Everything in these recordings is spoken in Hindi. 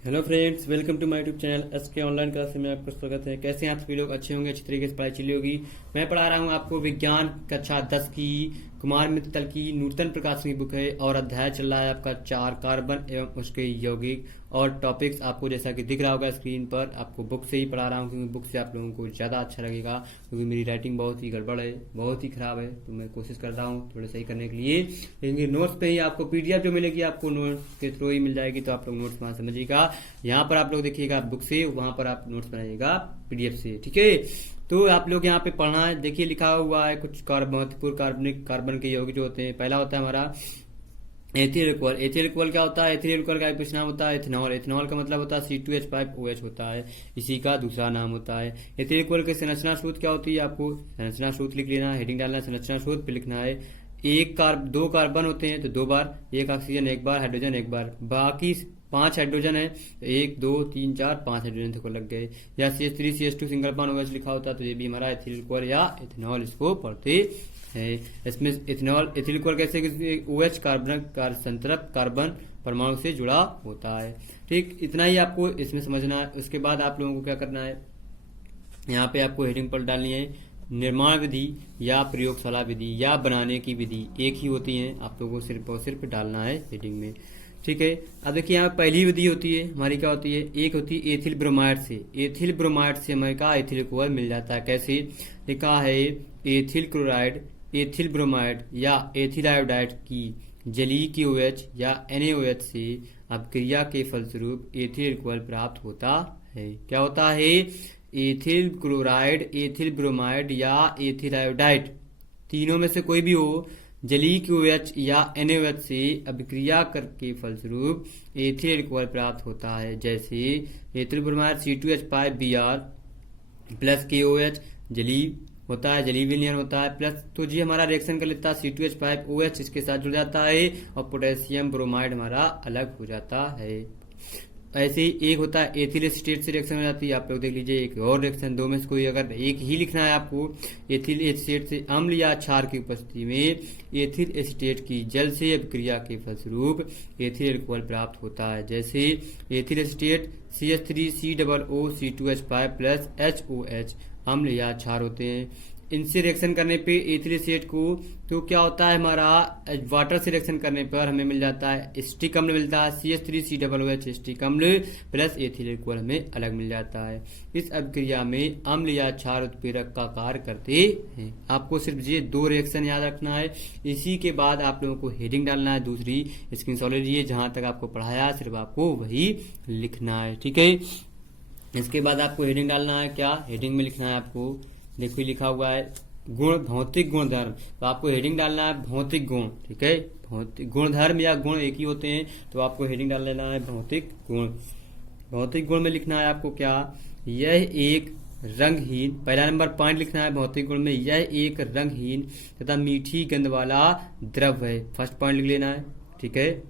Hello friends, welcome to my YouTube channel SK online class में आपका स्वागत है। कैसे हैं आप सभी लोग? अच्छे होंगे, अच्छी तरीके से पढ़ाई चली होगी। मैं पढ़ा रहा हूं आपको विज्ञान कक्षा 10 की कुमार मित्तल की नूतन प्रकाशन की बुक है और अध्याय चल रहा है आपका 4 कार्बन एवं उसके यौगिक। और टॉपिक्स आपको जैसा कि दिख रहा होगा स्क्रीन पर, आपको बुक से ही पढ़ा रहा हूँ क्योंकि बुक से आप लोगों को ज़्यादा अच्छा लगेगा, क्योंकि मेरी राइटिंग बहुत ही गड़बड़ है, बहुत ही खराब है। तो मैं कोशिश करता हूँ थोड़ा सही करने के लिए, लेकिन नोट्स पे ही आपको पीडीएफ जो मिलेगी आपको नोट्स के थ्रू ही मिल जाएगी, तो आप लोग नोट्स वहाँ समझिएगा। यहाँ पर आप लोग देखिएगा बुक से, वहां पर आप नोट्स बनाइएगा पीडीएफ से, ठीक है। तो आप लोग यहाँ पे पढ़ना है, देखिए लिखा हुआ है कुछ महत्वपूर्ण कार्बन के यौगिक जो होते हैं। पहला होता है हमारा एथिल इक्वल। एथिल इक्वल क्या होता है? एथिल इक्वल का पूछना होता है एथेनॉल। एथेनॉल का मतलब होता है C2H5OH होता है, इसी का दूसरा नाम होता है। एथिल इक्वल की संरचना सूत्र क्या होती है? आपको संरचना सूत्र लिख लेना, हेडिंग डालना है, संरचना सूत्र पे लिखना है। दो कार्बन होते हैं तो 2 बार, एक ऑक्सीजन 1 बार, हाइड्रोजन 1 बार, बाकी 5 हाइड्रोजन है, 1 2 3 4 5 हाइड्रोजन को लग गए। या CH3CH2 सिंगल बॉन्ड OH लिखा होता है तो ये भी हमारा एथिल इक्वल या एथेनॉल इसको पढ़ते है। इसमें एथेनॉल एथिल इक्वल कैसे? OH कार्बन परमाणु से जुड़ा होता है। ठीक, इतना ही आपको इसमें समझना है। उसके बाद आप लोगों को क्या करना है, यहाँ पे आपको हेडिंग पर डालनी है निर्माण विधि या प्रयोगशाला विधि या बनाने की विधि, एक ही होती है, आप लोगों को सिर्फ और सिर्फ डालना है हेडिंग में, ठीक है। अब देखिए यहाँ पहली विधि होती है हमारी, क्या होती है? एक होती है एथिल ब्रोमाइड से। एथिल ब्रोमाइड से हमें का एथिल इक्वल मिल जाता है। कैसे लिखा है? एथिल क्लोराइड, एथिल ब्रोमाइड या एथिल आयोडाइड की जलीय की OH या NaOH से अपक्रिया के फलस्वरूप एथिल इक्वल प्राप्त होता है। क्या होता है? एथिल क्लोराइड, एथिल ब्रोमाइड या एथिल आयोडाइड, तीनों में से कोई भी हो, जलीय की OH या NaOH से अभिक्रिया करके फलस्वरूप एथिल इक्वल प्राप्त होता है। जैसे ethyl bromide C2H5Br plus KOH जलीय होता है, जलीय विलयन होता है प्लस, तो जी हमारा रिएक्शन कर लेता है C2H5OH इसके साथ जुड़ जाता है और पोटेशियम ब्रोमाइड हमारा अलग हो जाता है। ऐसे ही एक होता है एथिल एसीटेट से रिएक्शन हो जाती है। आप लोग देख लीजिए एक और रिएक्शन, दो में से कोई अगर एक ही लिखना है आपको, एथिल एसीटेट से अम्ल या क्षार की उपस्थिति में एथिल एसीटेट की जल से अभिक्रिया के फलस्वरूप एथिल इक्वल प्राप्त होता है। जैसे ethyl acetate CH3COO C2H5 plus HOH अम्ल या क्षार होते हैं। इनसे रिएक्शन करने पे एथिल एसीटेट को, तो क्या होता है हमारा वाटर से रिएक्शन करने पर हमें मिल जाता है एसिटिक अम्ल मिलता है, CH3COOH एसिटिक अम्ल प्लस एथिल इक्वल हमें अलग मिल जाता है। इस अभिक्रिया में अम्ल या क्षार उत्प्रेरक का कार्य करते हैं। आपको सिर्फ ये 2 रिएक्शन याद रखना है। इसी के बाद आप लोगों को हेडिंग डालना है, दूसरी स्क्रीनशॉट लीजिए, जहां तक आपको पढ़ाया सिर्फ आपको वही लिखना है, ठीक है। इसके बाद आपको हेडिंग डालना है, क्या हेडिंग में लिखना है आपको? देखिए लिखा हुआ है गुण, भौतिक गुणधर्म, तो आपको हेडिंग डालना है भौतिक गुण, ठीक है। भौतिक गुणधर्म या गुण एक ही होते हैं, तो आपको हेडिंग डाल लेना है भौतिक गुण। भौतिक गुण में लिखना है आपको क्या? यह एक रंगहीन, पहला नंबर पॉइंट लिखना है भौतिक गुण में, यह एक रंगहीन तथा मीठी गंध वाला द्रव है। फर्स्ट पॉइंट लिख लेना है, ठीक है।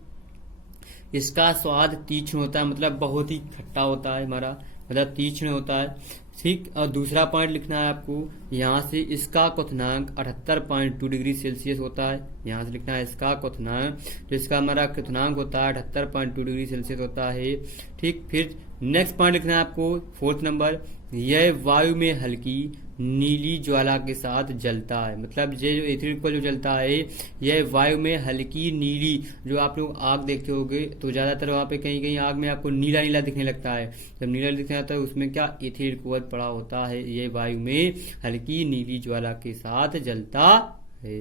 इसका स्वाद तीक्ष्ण होता है, मतलब बहुत ही खट्टा होता है हमारा, मतलब तीक्ष्ण होता है, ठीक। और दूसरा पॉइंट लिखना है आपको, यहाँ से इसका क्वथनांक 78.2 डिग्री सेल्सियस होता है। यहाँ से लिखना है इसका क्वथनांक, तो इसका हमारा क्वथनांक होता है 78.2 डिग्री सेल्सियस होता है, ठीक। फिर नेक्स्ट पॉइंट लिखना है आपको, 4th नंबर, यह वायु में हल्की नीली ज्वाला के साथ जलता है। मतलब ये जो एथिल इक्वल जो जलता है, यह वायु में हल्की नीली, जो आप लोग आग देखते होंगे तो ज्यादातर वहां पे कहीं कहीं आग में आपको नीला नीला दिखने लगता है। जब नीला दिखने लगता है उसमें क्या एथिल इक्वल पड़ा होता है, ये वायु में हल्की नीली ज्वाला के साथ जलता है।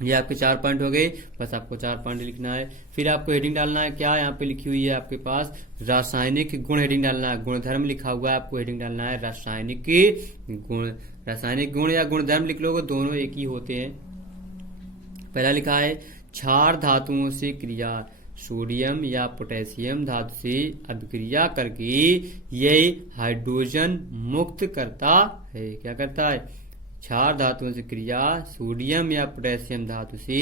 ये आपके 4 पॉइंट हो गए, बस आपको 4 पॉइंट लिखना है। फिर आपको हेडिंग डालना है, क्या यहाँ पे लिखी हुई है आपके पास रासायनिक गुण, हेडिंग डालना है। गुणधर्म लिखा हुआ है, आपको हेडिंग डालना है रासायनिक गुण। रासायनिक गुण या गुणधर्म लिख लोगे, दोनों एक ही होते हैं। पहला लिखा है क्षार धातुओं से क्रिया, सोडियम या पोटेशियम धातु से अभिक्रिया करके यह हाइड्रोजन मुक्त करता है। क्या करता है? क्षार धातुओं से क्रिया, सोडियम या पोटेशियम धातु से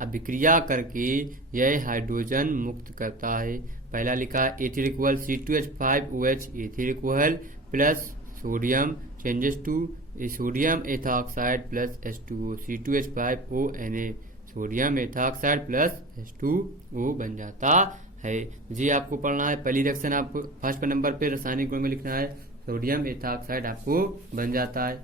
अभिक्रिया करके यह हाइड्रोजन मुक्त करता है। पहला लिखा है ethyl equal C2H5OH ethyl equal plus sodium changes to sodium ethoxide plus H2O C2H5ONa, sodium ethoxide plus H2O बन जाता है। ये आपको पढ़ना है। पहली रिएक्शन आपको फर्स्ट नंबर पे रासायनिक गुण में लिखना है, सोडियम एथॉक्साइड आपको बन जाता है।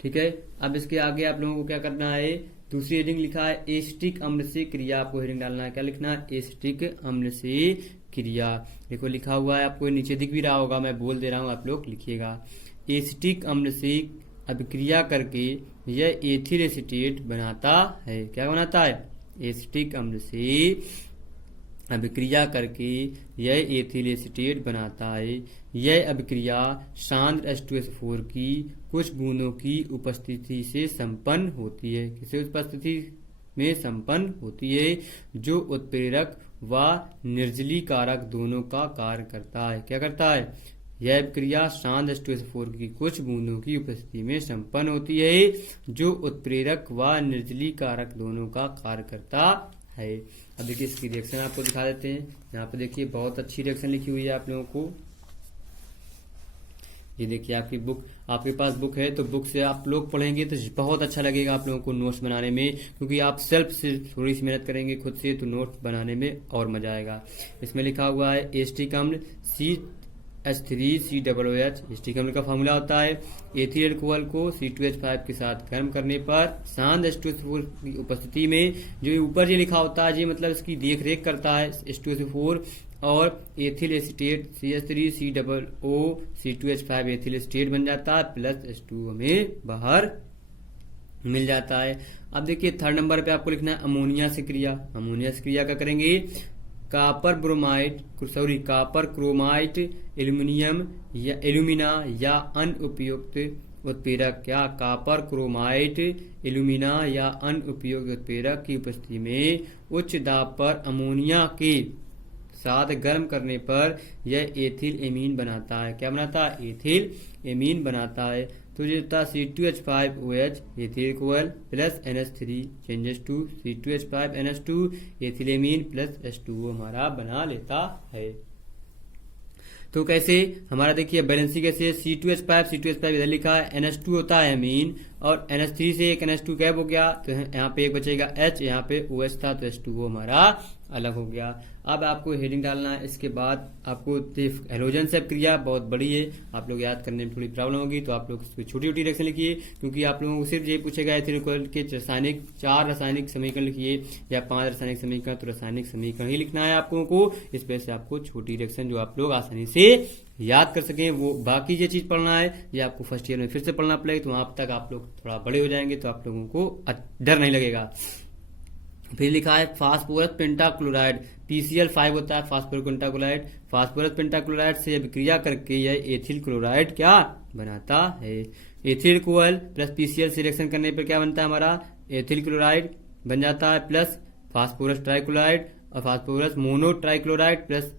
ठीक है, अब इसके आगे आप लोगों को क्या करना है, दूसरी हेडिंग लिखा है एसिटिक अम्ल से क्रिया, आपको हेडिंग डालना है। क्या लिखना है, एसिटिक अम्ल से क्रिया। देखो लिखा हुआ है, आपको नीचे दिख भी रहा होगा, मैं बोल दे रहा हूं, आप लोग लिखिएगा। एसिटिक अम्ल से अभिक्रिया करके यह एथिल एसीटेट बनाता है। क्या बनाता है, एसिटिक अम्ल से अभिक्रिया करके यह एथिल एसीटेट बनाता है। यह अभिक्रिया सांद्र H2SO4 की कुछ बूंदों की उपस्थिति से संपन्न होती है। किसी उपस्थिति में संपन्न होती है, जो उत्प्रेरक व निर्जलीकारक दोनों का कार्य करता है। क्या करता है, यह अभिक्रिया सांद्र H2SO4 की कुछ बूंदों की उपस्थिति में संपन्न होती है, जो उत्प्रेरक व निर्जलीकारक दोनों का कार्य करता है। अब देखिए इसकी रिएक्शन आपको दिखा देते हैं। यहाँ पे देखिए बहुत अच्छी रिएक्शन लिखी हुई है आप लोगों को। ये देखिए आपकी बुक, आपके पास बुक है तो बुक से आप लोग पढ़ेंगे तो बहुत अच्छा लगेगा आप लोगों को नोट्स बनाने में, क्योंकि आप सेल्फ से थोड़ी सी मेहनत करेंगे खुद से तो नोट्स बनाने में और मजा आएगा। इसमें लिखा हुआ है एसिटिक अम्ल CH3COOH। एसिटिक अम्ल का फॉर्मूला होता है एथिल अल्कोहल को C2H5 के साथ गर्म करने पर सांद्र H2SO4 की उपस्थिति में, जो ऊपर ये लिखा होता है ये मतलब इसकी देख रेख करता है H2SO4, और ethyl acetate CH3COO C2H5 ethyl acetate बन जाता है, प्लस H2O हमें बाहर मिल जाता है। अब देखिए थर्ड नंबर पे आपको लिखना है अमोनिया से क्रिया। अमोनिया से क्रिया क्या करेंगे, कापर क्रोमाइट एल्यूमिनियम या एल्यूमिना या अन्य उपयुक्त उत्प्रेरक, क्या कापर क्रोमाइट एल्यूमिना या अन्य उपयुक्त उत्प्रेरक की उपस्थिति में उच्च दाब पर अमोनिया के साथ गर्म करने पर यह एथिल एमीन बनाता है। क्या बनाता है, एथिल एमीन बनाता है। तो ये होता है C2H5OH ethyl alcohol plus NH3 changes to C2H5NH2 ethyl amine plus H2O हमारा बना लेता है। तो कैसे हमारा देखिए बैलेंसिंग कैसे, C2H5 इधर लिखा है, NH2 होता है अमीन, और NH3 से एक NH2 गैप हो गया तो यहाँ पे एक बचेगा H, यहाँ पे OH था तो H2O हमारा अलग हो गया। अब आपको हेडिंग डालना है। इसके बाद आपको हेलोजन से क्रिया बहुत बड़ी है, आप लोग याद करने में थोड़ी प्रॉब्लम होगी, तो आप लोग छोटी छोटी रिएक्शन लिखिए, क्योंकि आप लोगों को सिर्फ ये पूछेगा एथिल अल्कोहल के रासायनिक 4 रासायनिक समीकरण लिखिए या 5 रासायनिक समीकरण, तो रासायनिक समीकरण ही लिखना है आप लोगों को। इस वजह से आपको छोटी रिएक्शन जो आप लोग आसानी से याद कर सकें, वो बाकी ये चीज पढ़ना है ये आपको फर्स्ट ईयर में फिर से पढ़ना पड़ेगा, तो वहां तक आप लोग थोड़ा बड़े हो जाएंगे तो आप लोगों को डर नहीं लगेगा। फिर लिखा है फास्फोरस पेंटाक्लोराइड, PCl5 होता है फास्फोरस पेंटाक्लोराइड। फास्फोरस पेंटाक्लोराइड से अभिक्रिया करके यह एथिल क्लोराइड क्या बनाता है, एथिल अल्कोहल प्लस PCl से रिएक्शन करने पर क्या बनता है हमारा, एथिल क्लोराइड बन जाता है, प्लस फास्फोरस ट्राइक्लोराइड और फास्फोरस मोनोट्राइक्लोराइड प्लस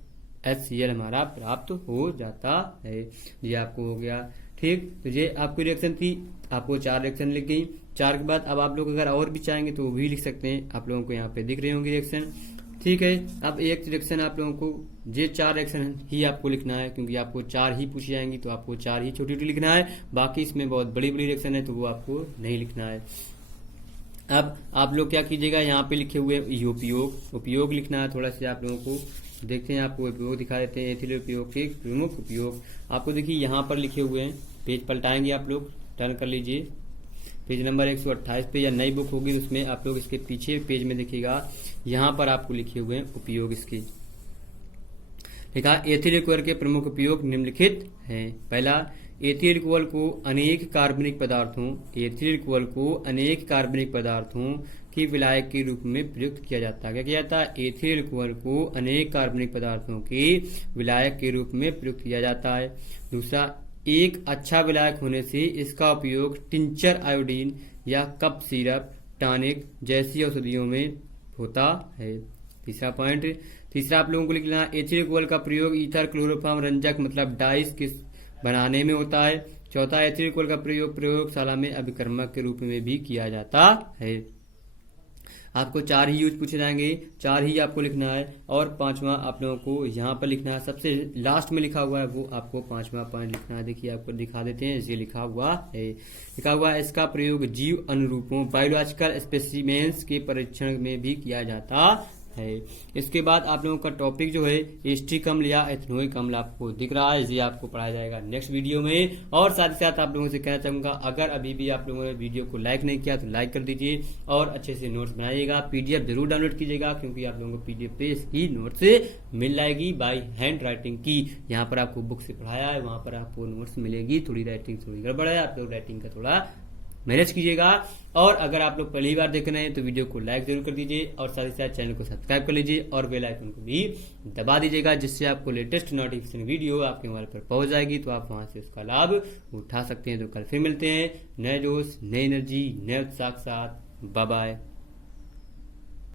HCl हमारा प्राप्त हो जाता है। ये आपको हो गया। ठीक, तो ये आपकी रिएक्शन थी, आपको 4 रिएक्शन लिख गई। 4 के बाद अब आप लोग अगर और भी चाहेंगे तो वो भी लिख सकते हैं, आप लोगों को यहाँ पे दिख रही होंगी रिएक्शन। ठीक है, अब एक रिएक्शन आप लोगों को ये 4 रिएक्शन ही आपको लिखना है, क्योंकि आपको 4 ही पूछी जाएंगी तो आपको 4 ही छोटी छोटी लिखना है, बाकी इसमें बहुत बड़ी बड़ी रिएक्शन है तो वो आपको नहीं लिखना है। अब आप लोग क्या कीजिएगा, यहाँ पे लिखे हुए उपयोग लिखना है। थोड़ा सा आप लोगों को देखते हैं, आपको उपयोग दिखा देते हैं। एथिल उपयोग के प्रमुख उपयोग आपको देखिए यहाँ पर लिखे हुए हैं, पेज पलटाएंगे आप लोग, टर्न कर लीजिए पेज नंबर 128 पे, या नई बुक होगी उसमें आप लोग इसके पीछे पेज में देखिएगा, यहाँ पर आपको लिखे हुए हैं उपयोग। इसके लिखा एथिल अल्कोहल के प्रमुख उपयोग निम्नलिखित हैं। पहला, एथिल अल्कोहल को अनेक कार्बनिक पदार्थों की विलायक के रूप में प्रयुक्त किया जाता है। क्या किया जाता है, एथिल अल्कोहल को अनेक कार्बनिक पदार्थों के विलायक के रूप में प्रयुक्त किया जाता है। दूसरा, एक अच्छा विलायक होने से इसका उपयोग टिंचर आयोडीन या कफ सिरप, टॉनिक जैसी औषधियों में होता है। तीसरा आप लोगों को लिखना, एथिल अल्कोहल का प्रयोग ईथर क्लोरोफॉर्म रंजक मतलब डाइस के बनाने में होता है। चौथा, एथिल अल्कोहल का प्रयोग प्रयोगशाला में अभिकर्मक के रूप में भी किया जाता है। आपको 4 ही यूज पूछे जाएंगे, 4 ही आपको लिखना है। और 5वां आप लोगों को यहाँ पर लिखना है, सबसे लास्ट में लिखा हुआ है वो आपको 5वां पॉइंट लिखना है। देखिए आपको दिखा देते हैं, ये लिखा हुआ है इसका प्रयोग जीव अनुरूपों बायोलॉजिकल स्पेसिमेंस के परीक्षण में भी किया जाता है। इसके बाद आप लोगों का टॉपिक जो है एस्टिक अम्ल या एथेनोइक अम्ल आपको दिख रहा है, ये आपको पढ़ाया जाएगा नेक्स्ट वीडियो में। और साथ ही साथ आप लोगों से कहना चाहूंगा, अगर अभी भी आप लोगों ने वीडियो को लाइक नहीं किया तो लाइक कर दीजिए और अच्छे से नोट्स बनाइएगा। पीडीएफ जरूर डाउनलोड कीजिएगा, क्योंकि आप लोगों को पीडीएफ पे ही नोट्स मिल जाएगी बाय हैंड राइटिंग की। यहाँ पर आपको बुक से पढ़ाया है, वहां पर आपको नोट्स मिलेगी। थोड़ी राइटिंग थोड़ी गड़बड़ है, आप लोग राइटिंग का थोड़ा मैनेज कीजिएगा। और अगर आप लोग पहली बार देख रहे हैं तो वीडियो को लाइक जरूर कर दीजिए और साथ ही साथ चैनल को सब्सक्राइब कर लीजिए और बेल आइकन को भी दबा दीजिएगा, जिससे आपको लेटेस्ट नोटिफिकेशन वीडियो आपके मोबाइल पर पहुंच जाएगी, तो आप वहां से उसका लाभ उठा सकते हैं। तो कल फिर मिलते हैं नए जोश, नई एनर्जी, नए उत्साह के साथ। Bye bye.